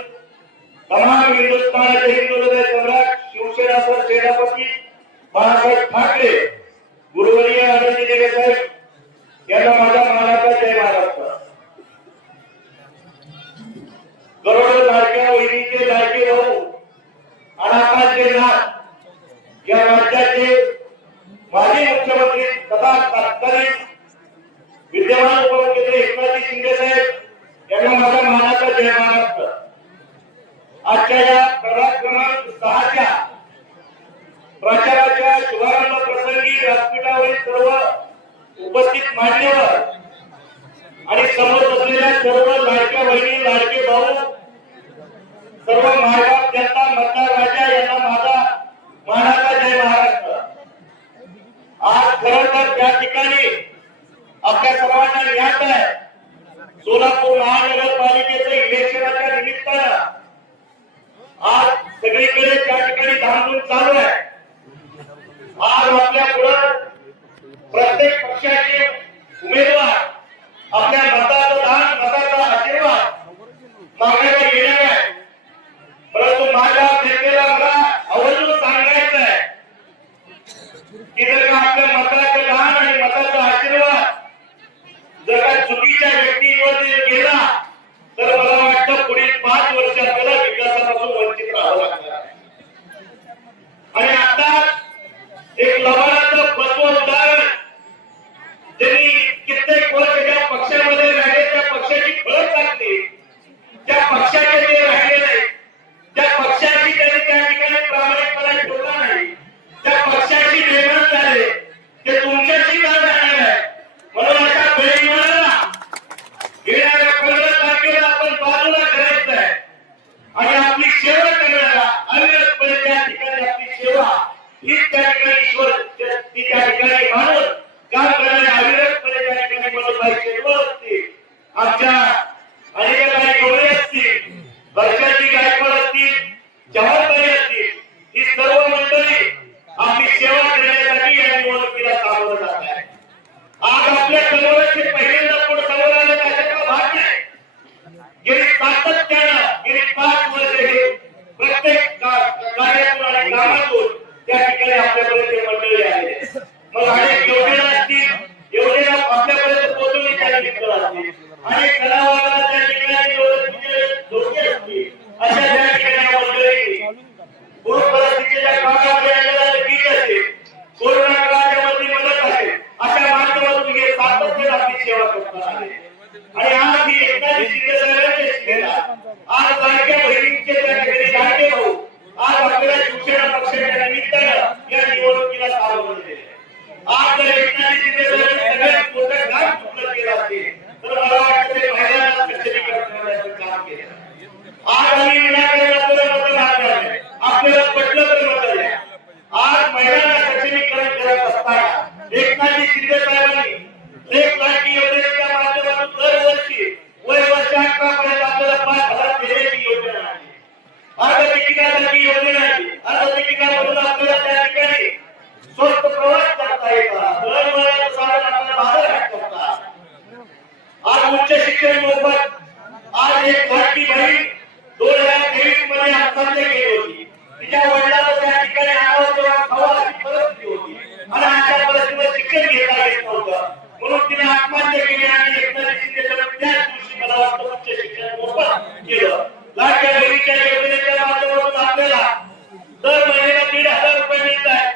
तमाम हिंदुस्थानाचे हिंदू हृदय सम्राट शिवसेना सेनापती बाळासाहेब ठाकरे गुरुवर्य आनंदी देसाहेब यांना माझा मानाचा जय महाराष्ट्र करोडो लाडक्या बहिणीचे लाडके भाऊ अनाथांचे नाथ या राज्याचे माजी मुख्यमंत्री तथा तत्कालीन विद्यमान उपमुख्यमंत्री एकनाथ शिंदे साहेब यांना माझा मानाचा जय महाराष्ट्र आजच्या या प्रभाग क्रमांक 6च्या प्रचाराच्या शुभारंभ प्रसंगी व्यासपीठावरील सर्व उपस्थित मान्यवर आणि समोर बसलेल्या सर्व लाडक्या बहिणी लाडके भाऊ सर्व मायबाप जनता मतदार राजा यांना माझा मानाचा जय महाराष्ट्र आज खरं तर त्या ठिकाणी आपल्या सर्वांना ज्ञात आहे सोलापूर महानगरपालिकेचं इलेक्शनाच्या निमित्तानं आज सगळीकडे त्या ठिकाणी धामधूम चालू आहे आज आपल्या पुढे प्रत्येक पक्षाचे उमेदवार आपल्या मताचं दान मताचा आशीर्वाद मागण्याला येणार आहे परंतु माझ्या जनतेला मला आवर्जून सांगायचं आहे की जर का आपल्या मताचं दान आणि मताचा आशीर्वाद जर का चुकीच्या व्यक्तींवर गेला तर मला वाटतं पुढील 5 वर्ष आपल्याला विकासापासून वंचित राहावं लागणार आणि आता एक लबाडाचं फसवं उदाहरण त्यांनी कित्येक वर्ष ज्या पक्षामध्ये राहिले त्या पक्षाची फळं टाकली त्या पक्षाचे जे राहिले नाही त्या पक्षाची त्यांनी त्या ठिकाणी प्रामाणिकपणा ठेवला नाही त्या पक्षाची निर्माण झाले ते तुमच्याशी का जाणार आहे म्हणून अशा बेईमानाला येणाऱ्या 15 तारखेला आपण बाजूला करायचं आहे आणि आपली सेवा करणारा अविरतपणे त्या ठिकाणी आपली सेवा हीच त्या ठिकाणी ईश्वर ती त्या ठिकाणी माणूस काम करणारे अविरतपणे त्या ठिकाणी मनोभाई शेजवळ असतील आमच्या अनेकांना गवळे असतील वर्षाची गायकवाड असतील जवाहरबाई असतील ही सर्व मंडळी आपली सेवा करण्यासाठी या निवडणुकीला सामोरं जात आहे आज आपल्या समोरचे पहिल्यांदा पुढे समोर आलं त्याच्याचा भाग नाही गेली सातत्यानं गेली 5 वर्ष हे प्रत्येक कार्यातून आणि कामातून त्या ठिकाणी आपल्यापर्यंत मंडळी आले मग अनेक योजना असतील योजना आपल्यापर्यंत पोहोचवण्याच्या निमित्त असतील अनेक कलावाला त्या ठिकाणी धोके असतील अशा त्या ठिकाणी मंडळी पूर परिस्थितीच्या काळामध्ये आपल्याला ठीक असेल कोरोना काळामध्ये मदत असेल अशा माध्यमातून हे सातत्याने आपली सेवा करतात आहे आणि आज ही एकनाथ शिंदे साहेबांच्या सेवेला आज लाडक्या बहिणींचे त्या ठिकाणी लाडके भाऊ आज आपल्याला शिवसेना पक्षाच्या निमित्तानं या निवडणुकीला सामोरं दिले आज जर एकनाथ शिंदे साहेबांनी सगळ्यात मोठं काम पूर्ण केलं असेल तर मला वाटतं ते महिलांना सक्षमीकरण करण्याचं काम केलं आज आम्ही विनाकारण आपल्याला मतदान आपल्याला सारखी योजना आहे आता तिकिटावरून आपल्याला त्या ठिकाणी स्वस्त प्रवास करता येतात दरवेळेला साधन आपल्याला बाजारात करतात आज उच्च शिक्षण मोफत आज एक भारती बहीण 2023 मध्ये आत्महत्या केली होती तिच्या वडिलांना त्या ठिकाणी आणावं तेव्हा खावा अशी परिस्थिती होती आणि अशा परिस्थितीत शिक्षण घेता येत नव्हतं म्हणून तिने आत्महत्या केली आणि एकनाथ शिंदे त्याच दिवशी मला वाटतं उच्च शिक्षण मोफत केलं लाडक्या बहिणीच्या योजनेच्या माध्यमातून आपल्याला दर महिन्याला 1,500 रुपये मिळत आहेत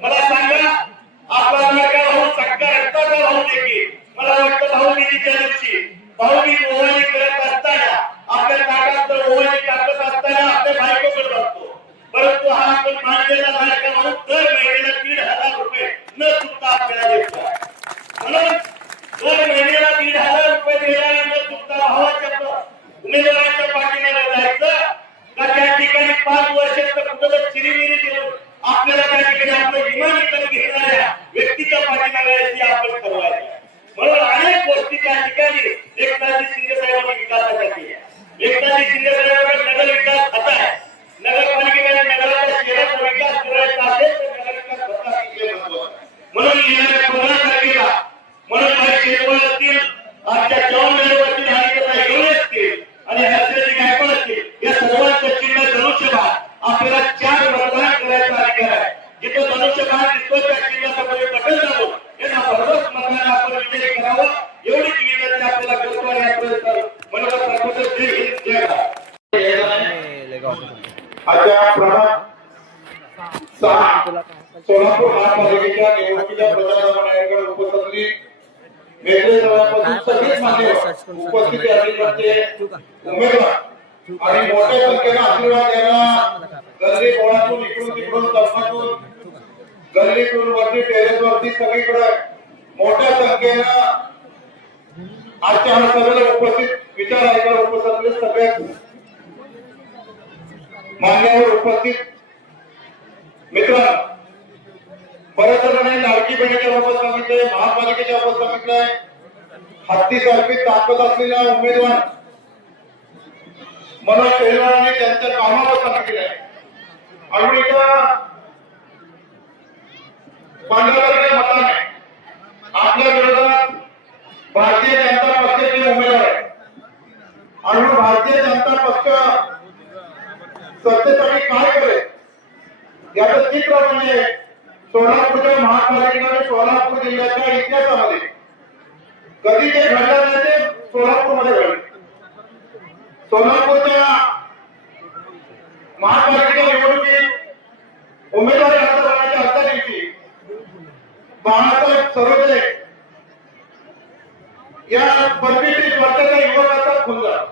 मला सांगा आपला लाडका भाऊ सक्का रक्ताचा भाऊ देखील मला वाटतं भाऊबीजेच्या दिवशी भाऊबीज ओवाळणी करत असताना आपल्या ताटात जर ओवाळणी टाकत असताना आपल्या बायकोकडे बघतो परंतु हा आपण मानलेला लाडका भाऊ दर महिन्याला 1,500 रुपये न चुकता आपल्याला देतो म्हणून दर महिन्याला 1,500 रुपये देणाऱ्या न चुकता भावाच्या उमेदवाराच्या पाठीमागे जायचं का त्या ठिकाणी 5 वर्षाचं कुठं चिरीमिरी देऊन आपल्याला त्या ठिकाणी आपलं विमान विकत घेणाऱ्या व्यक्तीच्या पाठीमागे यायची आपण ठरवायचं म्हणून अनेक गोष्टी त्या ठिकाणी एकनाथ शिंदे साहेबांनी विकासाच्या केल्या एकनाथ शिंदे साहेबांना नगर विकास खाता आहे नगरपालिकेने नगराचा शहराचा विकास करायचा असेल तर नगर विकास खाता अतिशय महत्त्वाचा म्हणून येणाऱ्या 15 तारखेला म्हणून माझे शेतवळ असतील आजच्या जवानदार असतील आणि घेऊन असतील आणि हर्षदी गायकवाड असतील या सर्वांचं चिन्ह धनुष्यबाण आपल्याला 4 मतदान करायचा अधिकार आहे जिथे धनुष्यबाण दिसतो त्या चिन्हासमोर बटन दाबून यांना भरघोस मताने आपण विजयी करावं एवढीच विनंती आपल्याला करतो आणि आपण मला सर्वत्र जय हिंद जय भारत आजच्या प्रभाग 6 सोलापूर महापालिकेच्या निवडणुकीच्या प्रचारामध्ये उपस्थित वेगळे सभापासून सगळेच मान्यवर उपस्थित असलेले उमेदवार आणि मोठ्या संख्येने आशीर्वाद द्यायला गल्ली बोळातून इकडून तिकडून चौकातून गल्लीतून वरती टेरेसवरती सगळीकडे मोठ्या संख्येनं आजच्या हा सभेला उपस्थित विचार ऐकायला उपस्थित सगळे मान्यवर उपस्थित मित्रांनो बऱ्याच जणांनी लाडकी बहिणीच्या बाबत सांगितलंय महापालिकेच्या बाबत सांगितलंय हत्तीसारखी ताकद असलेला उमेदवार मनोज शेजवळांनी त्यांच्या कामावर सांगितलेलं आहे आणि इथं 15 मताने आपल्या विरोधात भारतीय जनता पक्षाचे उमेदवार आहेत आणि भारतीय जनता पक्ष सत्तेसाठी काय करेल याचं चित्र म्हणजे सोलापूरच्या महापालिकेने सोलापूर जिल्ह्याच्या इतिहासामध्ये कधी ते घडलं नाही ते सोलापूरमध्ये घडले सोलापूरच्या महापालिकेच्या निवडणुकीत उमेदवारी अर्ज भरण्याच्या आजच्या दिवशी बाळासाहेब सरोदे या 35 वर्षाच्या युवकाचा खून झाला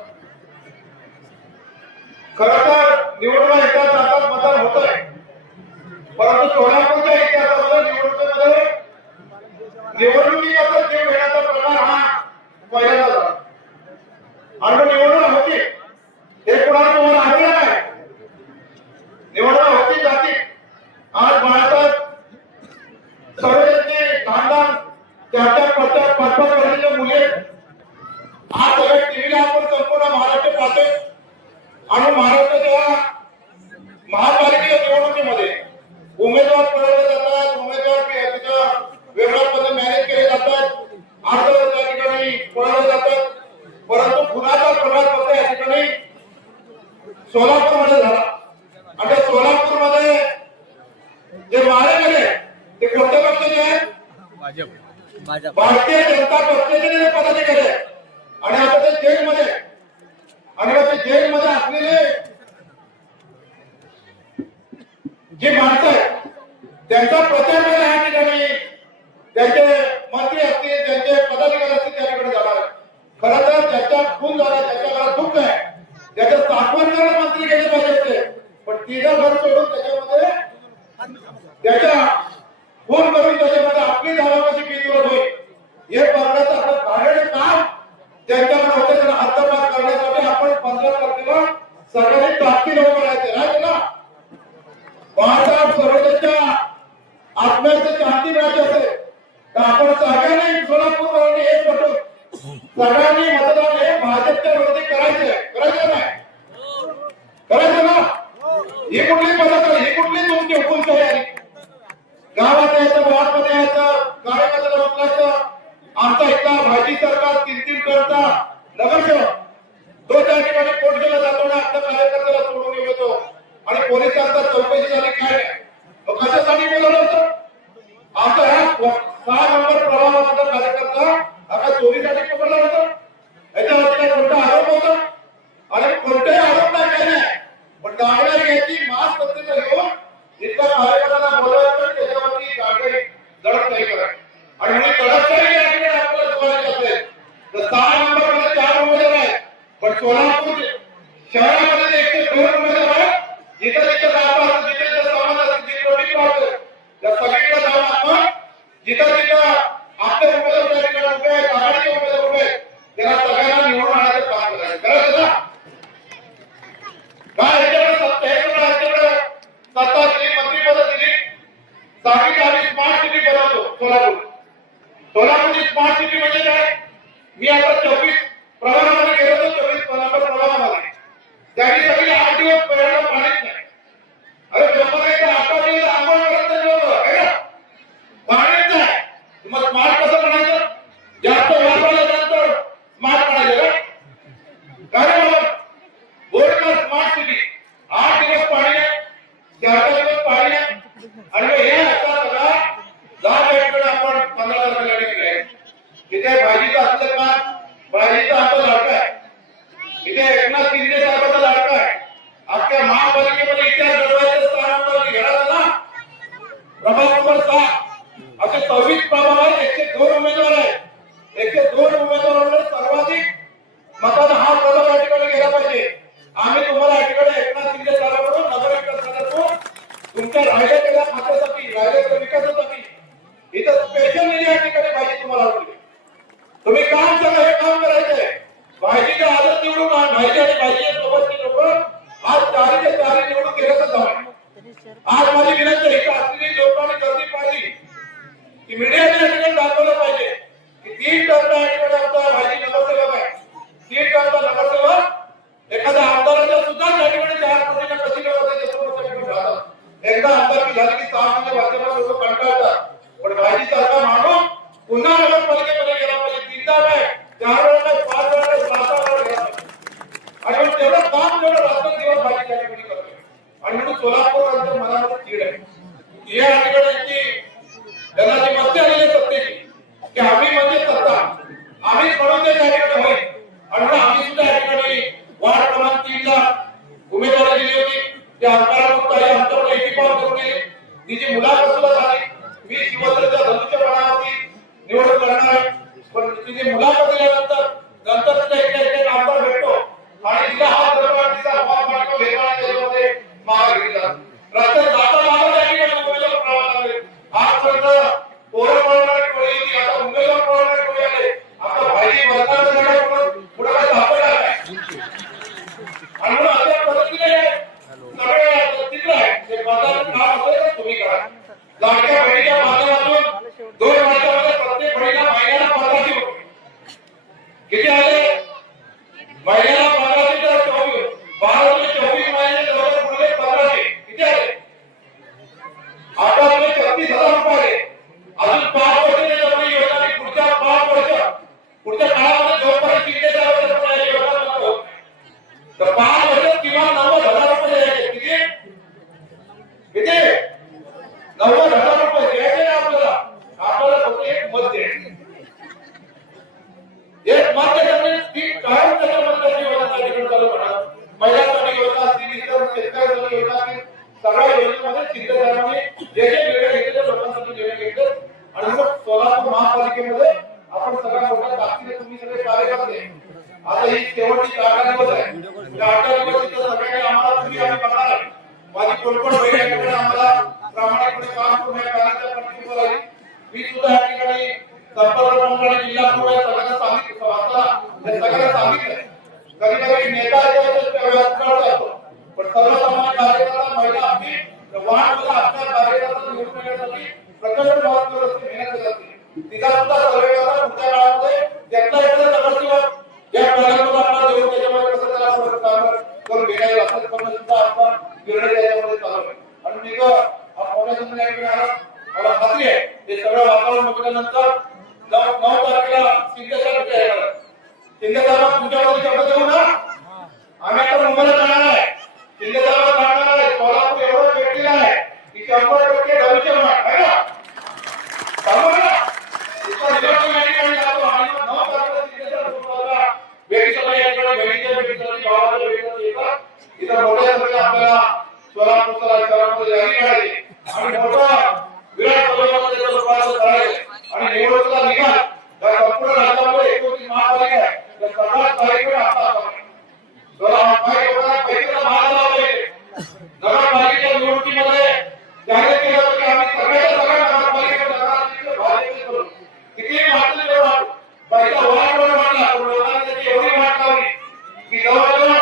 खरं तर निवडणुका येतात जातात मतदान होत आहे परंतु सोलापूरच्या इतिहासामध्ये निवडणुकीचा जीव घेण्याचा प्रकार हा पहिल्यांदा झाला आणि निवडणूक होती हे कुणाला तुम्हाला आढळलं नाही निवडणूक होती जाती आज बाळासाहेब सरोदेचे लहान त्याच्या 5 वर्षाच्या मुली आज सगळ्या टीव्हीला आपण संपूर्ण महाराष्ट्र पाहतोय आणि महाराष्ट्राच्या महापालिकेच्या निवडणुकीमध्ये उमेदवार पळवले जातात उमेदवार तिथं वेगळ्या पद्धतीने मॅनेज केले जातात अर्ज त्या ठिकाणी पळवले जातात परंतु खुनाचा प्रकार फक्त या ठिकाणी सोलापूरमध्ये झाला आणि त्या सोलापूरमध्ये जे मारे गेले ते कोणत्या पक्षाचे आहेत भारतीय जनता पक्षाचे ते पदाधिकारी आहेत आणि आता ते जेलमध्ये आणि ते जेलमध्ये असलेले जे माणसं आहेत त्यांचा प्रचार केला या ठिकाणी त्यांचे मंत्री असतील त्यांचे पदाधिकारी असतील त्या ठिकाणी जाणार खरं तर ज्याच्या खून झाला त्याच्या घरात दुःख आहे त्याचं साठवण करायला मंत्री गेले पाहिजे होते पण तिथं घर सोडून त्याच्यामध्ये त्याच्या खून करून त्याच्यामध्ये आपली धावाची बिनविरोध होईल हे करण्याचं आपलं कार्य काम त्यांच्याकडे होते त्यांना हद्दपार करण्यासाठी आपण 15 तारखेला सगळ्यांनी ताकदीने उभं राहायचं नाही ना बाळासाहेब सरोदेच्या आत्म्याचं शांती मिळायची असेल तर आपण सगळ्यांनी सोलापूर एक पटून सगळ्यांनी मतदान हे भाजपच्या विरोधी करायचं नाही करायचं ना ही कुठली पद्धत ही कुठली तुमची हुकुमशाही आली? गावात यायचं, वार्डमध्ये यायचं, कार्यकर्त्याला उचलायचं. आमचा इथला भाजी सरकार 3-3 टनचा नगरसेवक तो त्या ठिकाणी कोर्टला जातो ना आपल्या कार्यकर्त्याला सोडून येतो आणि पोलिसांचा चौकशी झाली काय मग कशासाठी बोलवलं होतं? आमचा हा 6 नंबर प्रभागाचा कार्यकर्ता आता चोरीसाठी पकडला होता. याच्यावरती कोणता आरोप होता? आणि कोणताही आरोप नाही काही नाही, पण गाड्या घ्यायची मास्क पद्धतीने घेऊन इथल्या कार्यकर्त्याला बोलवायचं त्याच्यावरती गाडी दडप नाही करायची. आणि म्हणून दडपशाही या ठिकाणी आपल्याला जोडायची असेल तर 6 नंबर मध्ये 4 उमेदवार आहेत, पण सोलापूर शहरामध्ये 102 उमेदवार आहेत. जिथं जिथं गाव असेल जिथे जिथं समाज असेल जिथे रोटी असेल त्या सगळीकडे जाऊन आपण जिथं जिथं आपले उमेदवार त्या ठिकाणी उभे आहेत, आघाडीचे उमेदवार उभे आहेत, त्याला सगळ्यांना निवडून आणायचं काम करायचं. करायचं ना? काय ह्याच्याकडे सत्ता दिली, मंत्रिपद दिली, सांगितलं आम्ही स्मार्ट सिटी बनवतो सोलापूर. सोलापूरची स्मार्ट सिटी म्हणजे काय? मी आता 24 प्रभागामध्ये गेलो होतो, 24 नंबर प्रभागामध्ये त्यावेळी सगळी 8 दिवस पहिल्यांदा पाणीच नाही. अरे जमवायचं 8 दिवस आंघोळ करत नाही लोक, पाणीच नाही. मग स्मार्ट कसं बनायचं? जास्त वापरल्यानंतर स्मार्ट बनायचं का? काय बाबा बोर्ड का स्मार्ट सिटी 8 दिवस पाणी नाही, 4 दिवस पाणी नाही. आणि हे असा सगळा जागेकडे आपण 15 तारखेला केले. तिथे भाजीचं असलं का भाजीचा आपला लाडका आहे. इथे एकनाथ शिंदे साहेबांचा लाडका आहे. अख्ख्या महापालिकेमध्ये इतिहास घडवायचं स्थानावर घेणार ना प्रभाग नंबर 6 असे 26 प्रभाग आहेत, 102 उमेदवार आहेत. 102 उमेदवारांवर सर्वाधिक मतांना हा प्रभाग या ठिकाणी गेला पाहिजे. आम्ही तुम्हाला या ठिकाणी एकनाथ शिंदे साहेबांकडून नगर विकासातून तुमच्या राहिलेल्या खात्यासाठी राहिलेल्या विकासासाठी इथं स्पेशल निधी या ठिकाणी पाहिजे तुम्हाला होती. तुम्ही काम करा, हे काम करायचंय. भाजीच्या आदत निवडून भाजी आणि भाजी सोबतची लोक आज 4 निवडून केलं तर आज माझी विनंती आहे की असलेली लोकांनी गर्दी पाहिली की मीडियाने या ठिकाणी दाखवलं पाहिजे की 3 टनचा या ठिकाणी आमचा भाजी नगरसेवक आहे. 3 टनचा नगरसेवक एखाद्या आमदाराच्या सुद्धा त्या ठिकाणी 4 कोटीला कशी करतात. एकदा आमदारकी झाली की 6 महिने भाजपला लोक कंटाळतात, पण भाजी सारखा माणूस पुन्हा नगरपालिकेमध्ये गेला पाहिजे. 3दा नाही, 4 वेळा नाही, 5 वेळा नाही, 7 वेळा गेला पाहिजे. आणि म्हणून तेवढं काम जेवढं रात्र दिवस भाजी त्या ठिकाणी करतोय. आणि म्हणून सोलापूरच्या मनामध्ये तीड आहे. या ठिकाणी त्यांना जी मस्ती आलेली सत्तेची की आम्ही म्हणजे सत्ता आम्हीच म्हणून ते त्या ठिकाणी होईल. आणि म्हणून आम्ही सुद्धा या ठिकाणी वार्ड क्रमांक 3ला उमेदवारी दिली होती. त्या आमदारांमुळे काही आमच्याकडे एकीपाव करून गेली. तिची मुलाखत सुद्धा झाली. मी शिवसेनेच्या धनुष्य बाणावरती निवडणूक लढणार आहे, पण तिची मुलाखत दिल्यानंतर नंतर तिला एक आमदार भेटतो आणि तिला हा दरबारीचा वाद वाटतो भेटणार त्याच्यामध्ये मागे घेतला. रस्त्यात जाता जाता त्या ठिकाणी उमेदवार प्रवास आले. आजपर्यंत पोरं पळणारी टोळी होती, आता उमेदवार पळणारी टोळी आले. आता भाजी वरणार म्हणून पुढे काय दाखवला नाही. आणि म्हणून अशा पद्धतीने सगळे तिकडे आहे ते पदार्थ काम असेल तर तुम्ही करा. लाडक्या बहिणीच्या माध्यमातून 2 वर्षामध्ये प्रत्येक बहिणीला महिन्याला 1500 रुपये किती आले? महिन्याला 1500 तर 24 महिने जवळ पुढे 1500 किती आले? आता 36,000 रुपये आले. अजून 5 वर्षाची जवळ योजना आणि पुढच्या 5 वर्ष पुढच्या काळामध्ये जोपर्यंत शिंदे साहेबांच्या योजना बंद होत नाही तर 5 वर्षात किमान 90,000 रुपये द्यायचे. किती? 90,000 रुपये द्यायचे ना आपल्याला. आपल्याला फक्त एक मत द्यायचं. एक मत द्यायचं ती कायम त्याच्याबद्दल योजना त्या ठिकाणी चालू करणार. महिलांसाठी योजना असतील, इतर शेतकऱ्यांसाठी योजना असतील, सगळ्या योजनेमध्ये शिंदे साहेबांनी जे जे निर्णय घेतले लोकांसाठी निर्णय घेतले. आणि मग सोलापूर महापालिकेमध्ये आपण सगळ्या मोठ्या ताकदीने तुम्ही सगळे कार्यकर्ते आता ही शेवटची 8 दिवस आहे. त्या 8 दिवस इथं सगळ्यांनी आम्हाला तुम्ही आम्ही बघणार आहे. माझी कोणकोण बहीण या ठिकाणी आम्हाला प्रामाणिकपणे काम करून या कार्याच्या पाठीशी आली. मी सुद्धा या ठिकाणी संपर्क मंडळाने जिल्हा पूर्व सगळ्यांना सांगितलं. कधी कधी नेता असतो, पण सर्वसामान्य कार्यकर्ता महिला आपली वाढ आपल्या कार्यकर्ता निवडून येण्यासाठी प्रचंड महत्त्वाची मेहनत करत असते. तिचा सुद्धा सर्वे करा. पुढच्या काळामध्ये त्यातला एखादा नगरसेवक या प्रकल्पाला आपल्याला देऊन त्याच्यामध्ये कसं त्याला करून घेण्यात असेल पण सुद्धा आपण निर्णय संपल्यानंतर 9 तारखेला शिंदेसाहेब येणार. शिंदेसाहेब तुमच्यामध्ये शब्द देऊ ना. आम्ही आता मुंबईला जाणार आहे. शिंदेसाहेब जाणार आहे. सोलापूर एवढं भेटलेलं आहे की 100% भविष्य होणार आहे ना. सांगू ना. इथं निवडणूक या ठिकाणी जातो आणि 9 तारखेला शिंदेसाहेब तुम्हाला भेटीसाठी या ठिकाणी भेटीसाठी गावाला भेटीसाठी येतात. इथं मोठ्या संख्येने आपल्याला सोलापूरचा शहरामध्ये रॅली काढायची आणि मोठा विराट पद्धतीमध्ये त्याचं रूपांतर करायचं आणि निवडणुकीचा निकाल या संपूर्ण राज्यामध्ये 29 महापालिका आहे. त्या सगळ्यात कार्यक्रम आता नगरपालिकेच्या निवडणुकीमध्ये जाहीर केलं होतं की आम्ही सगळ्या नगरपालिकेच्या किती वाटलं पैसा वाढवून वाटला लोकांनी त्याची एवढी वाट लावली की जवळजवळ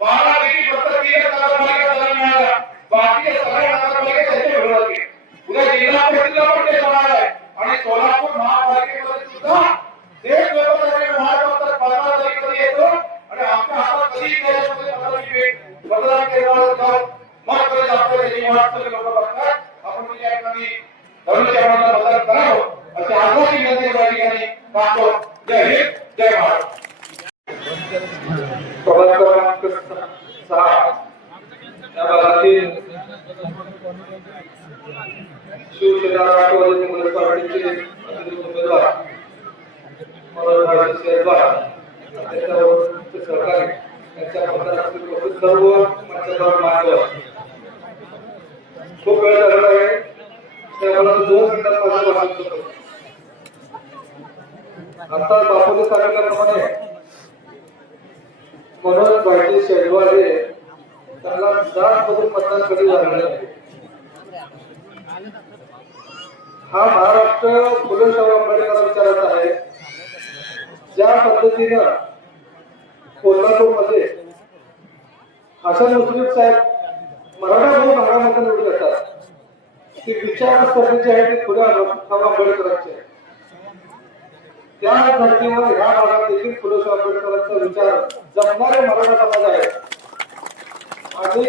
12 पैकी फक्त 3 नगरपालिका त्याला मिळाल्या. बाकी सगळ्या नगरपालिका त्याच्या विरोधात गेल्या. उद्या जिल्हा परिषदेला पण ते होणार आहे आणि सोलापूर महापालिकेमध्ये सुद्धा तेच लोक महाराष्ट्रात 15 तारखेला येतो आणि आमच्या हातात कधी मतदान केंद्रावर मग परत आपल्याला ही वाटतं लोक बघतात. आपण या ठिकाणी धनुष्यबाणाला मतदान करावं असे आग्रही विनंती या ठिकाणी करतो. जय हिंद जय महाराष्ट्र. प्रभाग क्रमांक 6 या भागातील शिवसेना राष्ट्रवादी काँग्रेस पार्टीचे उमेदवार मनोज शेरवार त्यांच्यावर सहकारी त्यांच्या मतदारसंघातील सर्व मतदार मान्यवर खूप वेळ झालेला आहे. त्यामुळे 2 मिनिटात माझं भाषण करतो. आता बापूने सांगितल्याप्रमाणे मनोज भाई शेरवार हे त्यांना 10 मधून मतदान कधी झालेलं आहे. हा महाराष्ट्र फुले शाहू आंबेडकर विचाराचा आहे. ज्या पद्धतीनं कोल्हापूरमध्ये हसन मुश्रीफ साहेब मराठा बहु भागामध्ये निवडून येतात. ती विचारसरणी आहे ती फुले शाहू आंबेडकरांची आहे. त्या धर्तीवर ह्या भागात देखील फुले शाहू आंबेडकरांचा विचार जपणारे मराठा समाज आहे आणि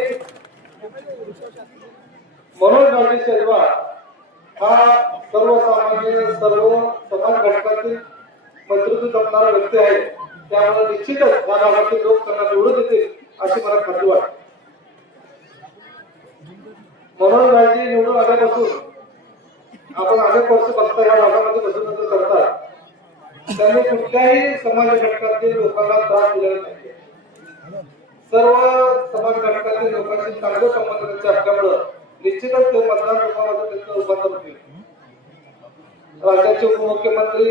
मनोज भाई शेरवार हा सर्वसामान्य सर्व समाज घटकातील नेतृत्व जपणारा व्यक्ती आहे. त्यामुळे निश्चितच या भागातील लोक त्यांना निवडून येतील अशी मला खात्री वाटते. मनोज भाईजी निवडून आल्यापासून आपण अनेक वर्ष बघता या भागामध्ये बसून करतात. त्यांनी कुठल्याही समाज घटकातील लोकांना त्रास दिलेला नाही. सर्व समाज घटकातील लोकांशी चांगले संबंध त्यांचे असल्यामुळे निश्चितच ते मतदान रूपामध्ये त्यांचं रूपांतर होईल. राज्याचे उपमुख्यमंत्री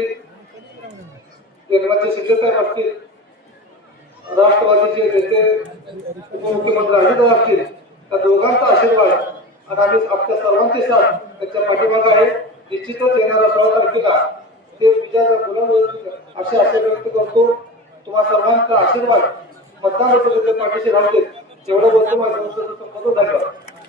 एकनाथ शिंदे साहेब असतील, राष्ट्रवादीचे नेते उपमुख्यमंत्री अजित असतील, त्या दोघांचा आशीर्वाद आणि आम्ही आपल्या सर्वांची साथ त्यांच्या पाठीमागे आहे. निश्चितच येणाऱ्या 16 तारखेला ते विजयाचा गुलाल असे आशा व्यक्त करतो. तुम्हा सर्वांचा आशीर्वाद मतदान पाठीशी राहते. एवढं बोलतो माझ्या संबोधन. धन्यवाद.